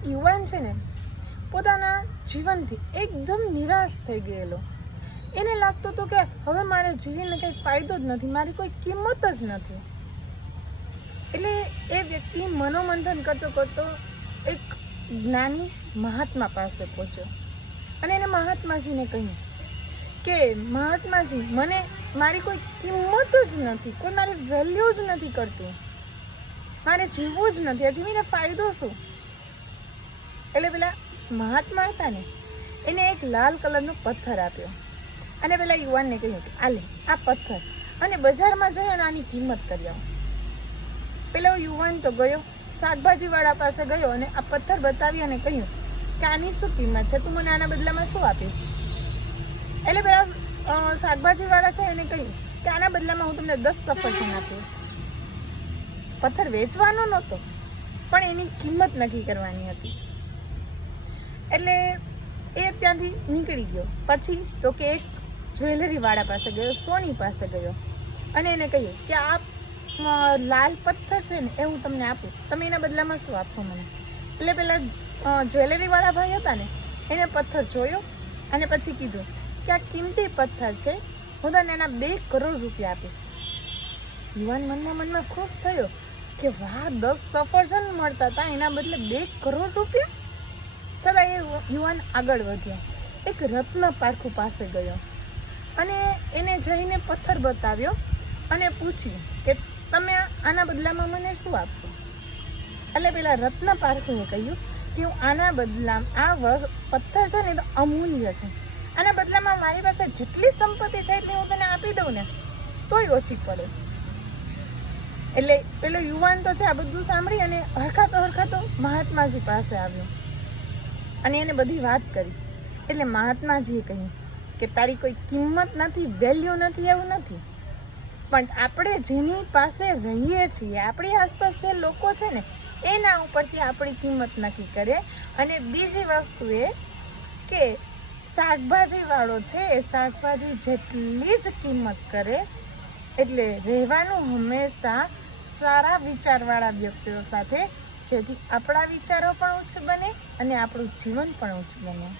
એક યુવાન છે ને પોતાના જીવનથી એકદમ નિરાશ થઈ ગયેલો. એને લાગતું હતું કે હવે મારે જીવીને કંઈ ફાયદો જ નથી, મારી કોઈ કિંમત જ નથી. એટલે એ વ્યક્તિ મનોમંથન કરતો કરતો એક જ્ઞાની મહાત્મા પાસે પહોંચ્યો અને એને મહાત્માજીને કહ્યું કે મહાત્માજી, મને મારી કોઈ કિંમત જ નથી, કોઈ મારી વેલ્યુ જ નથી કરતું, મારે જીવવું જ નથી, આ જીવીને ફાયદો શું? એટલે પેલા મહાત્મા હતા ને એને એક લાલ કલરનો પથ્થર આપ્યો અને પેલા યુવાનને કહ્યું કે આલે આ પથ્થર અને બજારમાં જઈ અને આની કિંમત કરી આવો. પેલો યુવાન તો ગયો, શાકભાજીવાળા પાસે ગયો અને આ પથ્થર બતાવી અને કહ્યું કે આની શું કિંમત છે, તું મને આના બદલામાં શું આપીશ? એટલે પેલા શાકભાજીવાળા છે એને કહ્યું કે આના બદલામાં હું તમને 10 સફરજન આપીશ. પથ્થર વેચવાનો નહોતો પણ એની કિંમત નક્કી કરવાની હતી. એટલે એ ત્યાંથી નીકળી ગયો. પછી તો કે એક જ્વેલરીવાળા પાસે ગયો, સોની પાસે ગયો અને એને કહ્યું કે આ લાલ પથ્થર છે ને એ હું તમને આપું, તમે એના બદલામાં શું આપશો મને? એટલે પેલા જ્વેલરીવાળા ભાઈ હતા ને એને પથ્થર જોયો અને પછી કીધું કે આ કિંમતી પથ્થર છે, હું તને એના 2 કરોડ રૂપિયા આપીશ. યુવાન મનમાં ખુશ થયો કે વાહ, 10 સફરજન મળતા હતા, એના બદલે 2 કરોડ રૂપિયા. છતાં એ યુવાન આગળ વધ્યો, એક રત્ન પારખું પાસે ગયો અને એને જઈને પથ્થર બતાવ્યો અને પૂછ્યું કે તમે આના બદલામાં મને શું આપશો? એટલે પેલા રત્ન પારખુએ કહ્યું કે હું આના બદલામાં આ પથ્થર છે ને તો અમૂલ્ય છે, આના બદલામાં મારી પાસે જેટલી સંપત્તિ છે એટલી હું તને આપી દઉં ને તોય ઓછી પડે. એટલે પેલો યુવાન તો છે આ બધું સાંભળી અને હરખાતો મહાત્માજી પાસે આવ્યો અને એને બધી વાત કરી. એટલે મહાત્માજીએ કહ્યું કે તારી કોઈ કિંમત નથી, વેલ્યુ નથી એવું નથી, પણ આપણે જેની પાસે રહીએ છીએ, આપણી આસપાસ જે લોકો છે ને એના ઉપરથી આપણી કિંમત નક્કી કરે. અને બીજી વસ્તુ એ કે શાકભાજીવાળો છે એ શાકભાજી જેટલી જ કિંમત કરે. એટલે રહેવાનું હંમેશા સારા વિચારવાળા વ્યક્તિઓ સાથે, જેથી આપણા વિચારો પણ ઉચ્ચ બને અને આપણું જીવન પણ ઉચ્ચ બને.